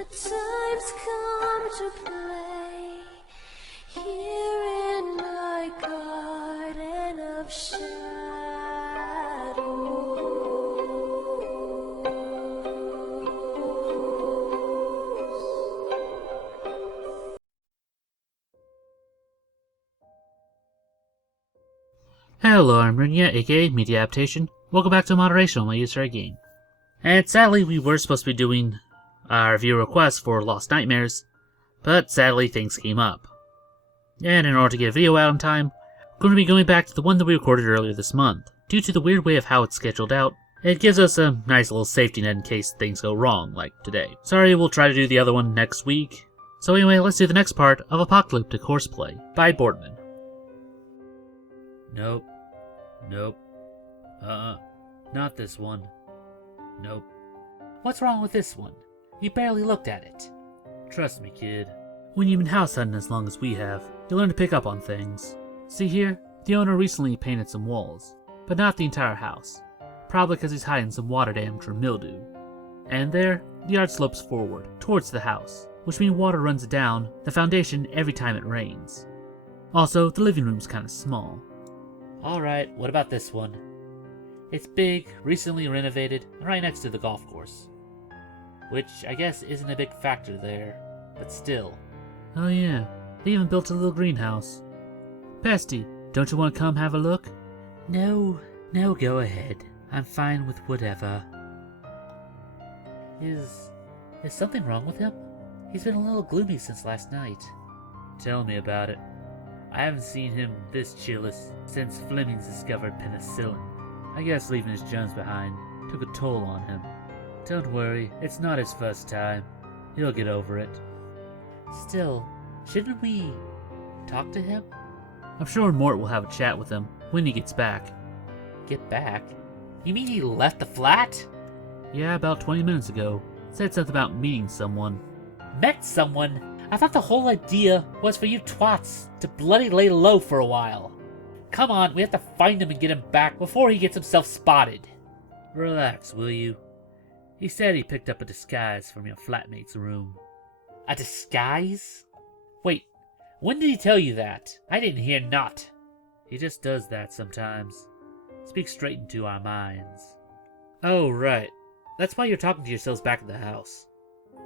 The time's come to play here in my garden of Hello, I'm Rinya, aka Media Adaptation. Welcome back to Moderation on my user game. And sadly, we were supposed to be doing our viewer request for Lost Nightmares, but sadly things came up. And in order to get a video out on time, we're going to be going back to the one that we recorded earlier this month. Due to the weird way of how it's scheduled out, it gives us a nice little safety net in case things go wrong, like today. Sorry, we'll try to do the other one next week. So anyway, let's do the next part of Apocalyptic Horseplay by Boardman. Nope. Not this one. Nope. What's wrong with this one? You barely looked at it. Trust me, kid. When you've been house hunting as long as we have, you learn to pick up on things. See here? The owner recently painted some walls, but not the entire house. Probably because he's hiding some water damage or mildew. And there, the yard slopes forward, towards the house, which means water runs down the foundation every time it rains. Also, the living room's kinda small. Alright, what about this one? It's big, recently renovated, and right next to the golf course. Which, I guess, isn't a big factor there, but still. Oh yeah, they even built a little greenhouse. Pesty, don't you want to come have a look? No, go ahead. I'm fine with whatever. Is something wrong with him? He's been a little gloomy since last night. Tell me about it. I haven't seen him this chillish since Fleming's discovered penicillin. I guess leaving his germs behind took a toll on him. Don't worry, it's not his first time. He'll get over it. Still, shouldn't we talk to him? I'm sure Mort will have a chat with him when he gets back. Get back? You mean he left the flat? Yeah, about 20 minutes ago. Said something about meeting someone. Met someone? I thought the whole idea was for you twats to bloody lay low for a while. Come on, we have to find him and get him back before he gets himself spotted. Relax, will you? He said he picked up a disguise from your flatmate's room. A disguise? Wait, when did he tell you that? I didn't hear naught. He just does that sometimes. Speaks straight into our minds. Oh, right. That's why you're talking to yourselves back at the house.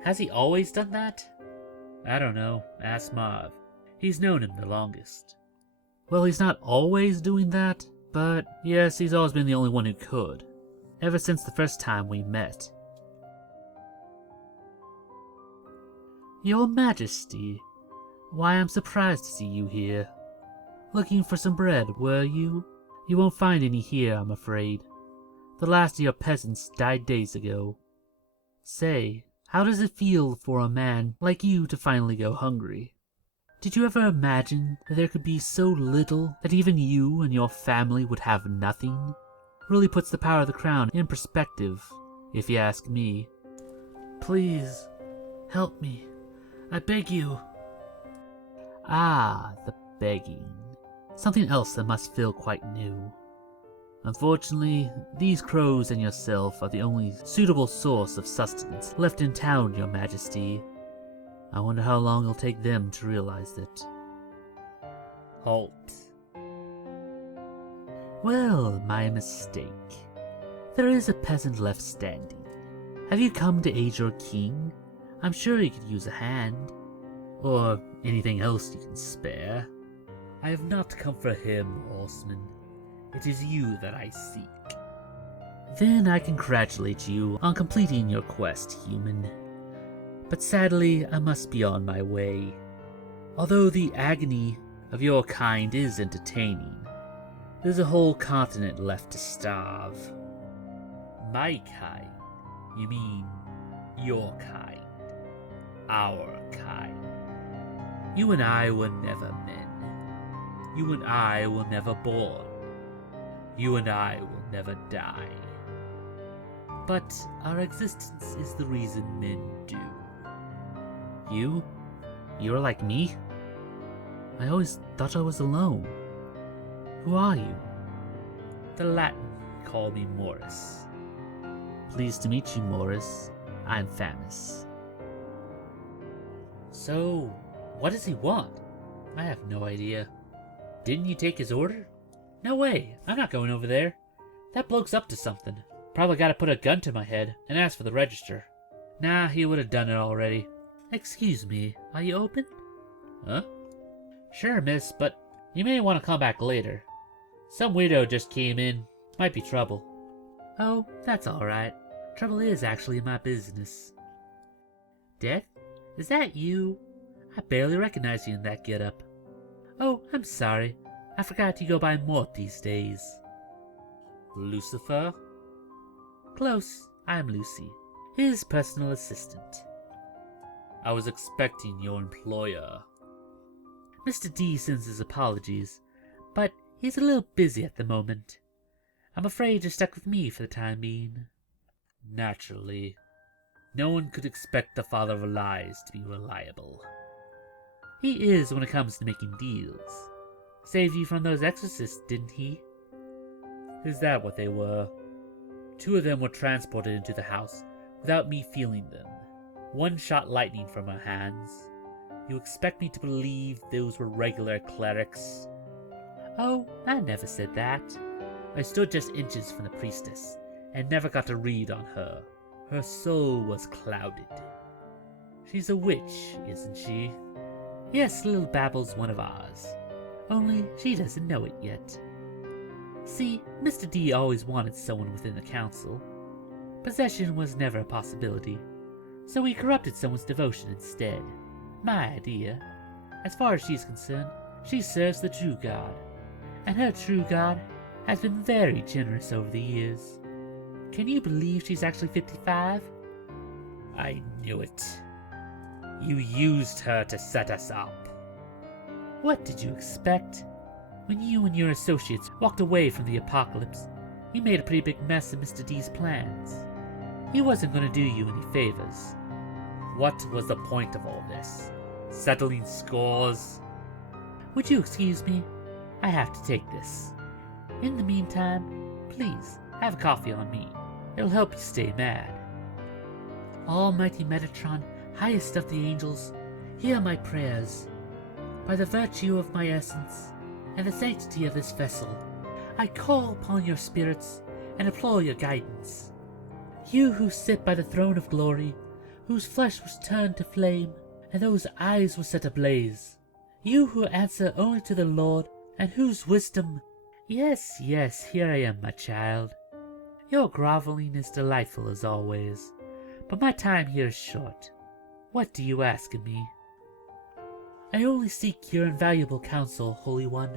Has he always done that? I don't know. Ask Marv. He's known him the longest. Well, he's not always doing that, but yes, he's always been the only one who could. Ever since the first time we met. Your Majesty, why I'm surprised to see you here. Looking for some bread, were you? You won't find any here, I'm afraid. The last of your peasants died days ago. Say, how does it feel for a man like you to finally go hungry? Did you ever imagine that there could be so little that even you and your family would have nothing? Really puts the power of the crown in perspective, if you ask me. Please, help me. I beg you. Ah, the begging. Something else that must feel quite new. Unfortunately, these crows and yourself are the only suitable source of sustenance left in town, Your Majesty. I wonder how long it'll take them to realize it. Halt. Well, my mistake. There is a peasant left standing. Have you come to aid your king? I'm sure he could use a hand. Or anything else you can spare. I have not come for him, horseman. It is you that I seek. Then I congratulate you on completing your quest, human. But sadly, I must be on my way. Although the agony of your kind is entertaining, there's a whole continent left to starve. My kind? You mean your kind? Our kind? You and I were never men. You and I were never born. You and I will never die. But our existence is the reason men do. You're like me? I always thought I was alone. Who are you? The Latin call me Morris. Pleased to meet you, Morris. I'm Famus. So, what does he want? I have no idea. Didn't you take his order? No way, I'm not going over there. That bloke's up to something. Probably gotta put a gun to my head and ask for the register. Nah, he would have done it already. Excuse me, are you open? Huh? Sure, miss, but you may want to come back later. Some weirdo just came in. Might be trouble. Oh, that's alright. Trouble is actually my business. Death? Is that you? I barely recognize you in that getup. Oh, I'm sorry. I forgot you go by Mort these days. Lucifer? Close. I'm Lucy, his personal assistant. I was expecting your employer. Mr. D sends his apologies, but he's a little busy at the moment. I'm afraid you're stuck with me for the time being. Naturally. No one could expect the father of lies to be reliable. He is when it comes to making deals. Saved you from those exorcists, didn't he? Is that what they were? 2 of them were transported into the house without me feeling them. 1 shot lightning from her hands. You expect me to believe those were regular clerics? Oh, I never said that. I stood just inches from the priestess and never got a read on her. Her soul was clouded. She's a witch, isn't she? Yes, little Babble's one of ours. Only she doesn't know it yet. See, Mr. D always wanted someone within the council. Possession was never a possibility, so he corrupted someone's devotion instead. My idea. As far as she's concerned, she serves the true God, and her true God has been very generous over the years. Can you believe she's actually 55? I knew it. You used her to set us up. What did you expect? When you and your associates walked away from the apocalypse, you made a pretty big mess of Mr. D's plans. He wasn't going to do you any favors. What was the point of all this? Settling scores? Would you excuse me? I have to take this. In the meantime, please have a coffee on me. It'll help you stay mad. Almighty Metatron, highest of the angels, hear my prayers. By the virtue of my essence and the sanctity of this vessel, I call upon your spirits and implore your guidance. You who sit by the throne of glory, whose flesh was turned to flame, and whose eyes were set ablaze. You who answer only to the Lord, and whose wisdom... Yes, yes, here I am, my child. Your groveling is delightful as always, but my time here is short. What do you ask of me? I only seek your invaluable counsel, Holy One.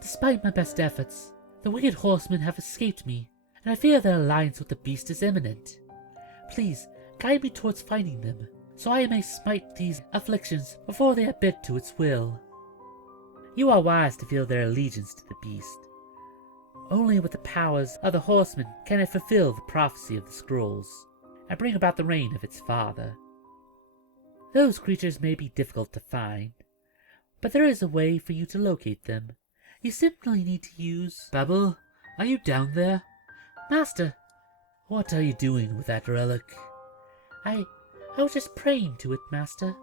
Despite my best efforts, the wicked horsemen have escaped me, and I fear their alliance with the beast is imminent. Please, guide me towards finding them, so I may smite these afflictions before they are bent to its will. You are wise to feel their allegiance to the beast. Only with the powers of the horsemen can I fulfill the prophecy of the scrolls, and bring about the reign of its father. Those creatures may be difficult to find, but there is a way for you to locate them. You simply need to use... Babble, are you down there? Master! What are you doing with that relic? I was just praying to it, Master.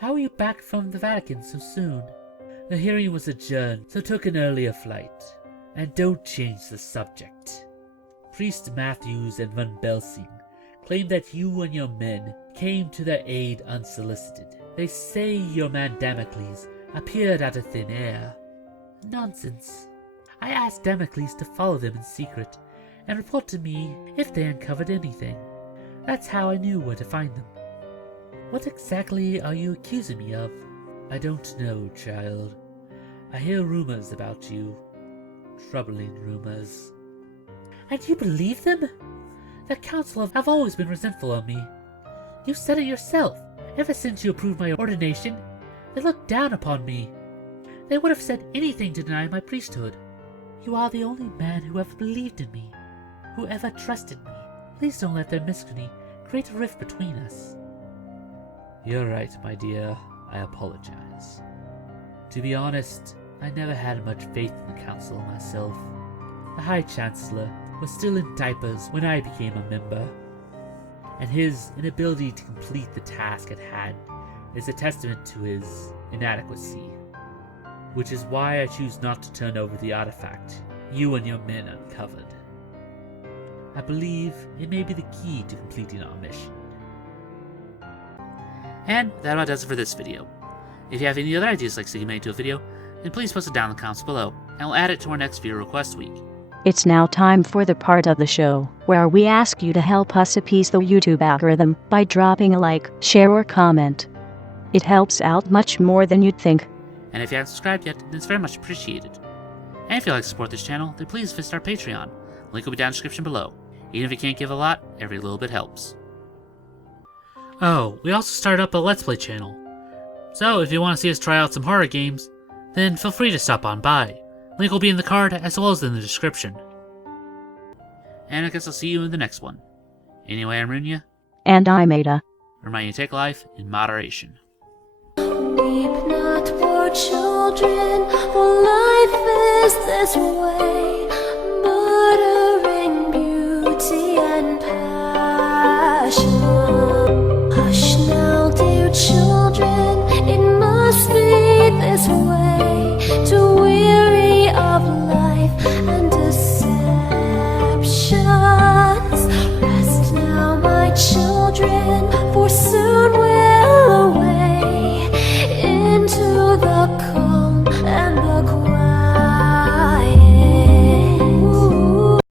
How are you back from the Vatican so soon? The hearing was adjourned, so took an earlier flight. And don't change the subject. Priest Matthews and Van Belsing claim that you and your men came to their aid unsolicited. They say your man Damocles appeared out of thin air. Nonsense. I asked Damocles to follow them in secret and report to me if they uncovered anything. That's how I knew where to find them. What exactly are you accusing me of? I don't know, child. I hear rumors about you. Troubling rumors. And you believe them? The council have always been resentful of me. You said it yourself. Ever since you approved my ordination, they looked down upon me. They would have said anything to deny my priesthood. You are the only man who ever believed in me, who ever trusted me. Please don't let their miscreancy create a rift between us. You're right, my dear. I apologize. To be honest, I never had much faith in the council myself. The High Chancellor was still in diapers when I became a member, and his inability to complete the task at hand is a testament to his inadequacy, which is why I choose not to turn over the artifact you and your men uncovered. I believe it may be the key to completing our mission. And that about does it for this video. If you have any other ideas like seeing made into a video, then please post it down in the comments below, and we'll add it to our next viewer request week. It's now time for the part of the show where we ask you to help us appease the YouTube algorithm by dropping a like, share, or comment. It helps out much more than you'd think. And if you haven't subscribed yet, then it's very much appreciated. And if you'd like to support this channel, then please visit our Patreon. Link will be down in the description below. Even if you can't give a lot, every little bit helps. Oh, we also started up a Let's Play channel. So if you want to see us try out some horror games, then feel free to stop on by. Link will be in the card as well as in the description. And I guess I'll see you in the next one. Anyway, I'm Runya. And I'm Ada. Reminding you to take life in moderation. Weep not, poor children, for life is this way, murdering beauty and passion. Hush now, dear children, it must be this way.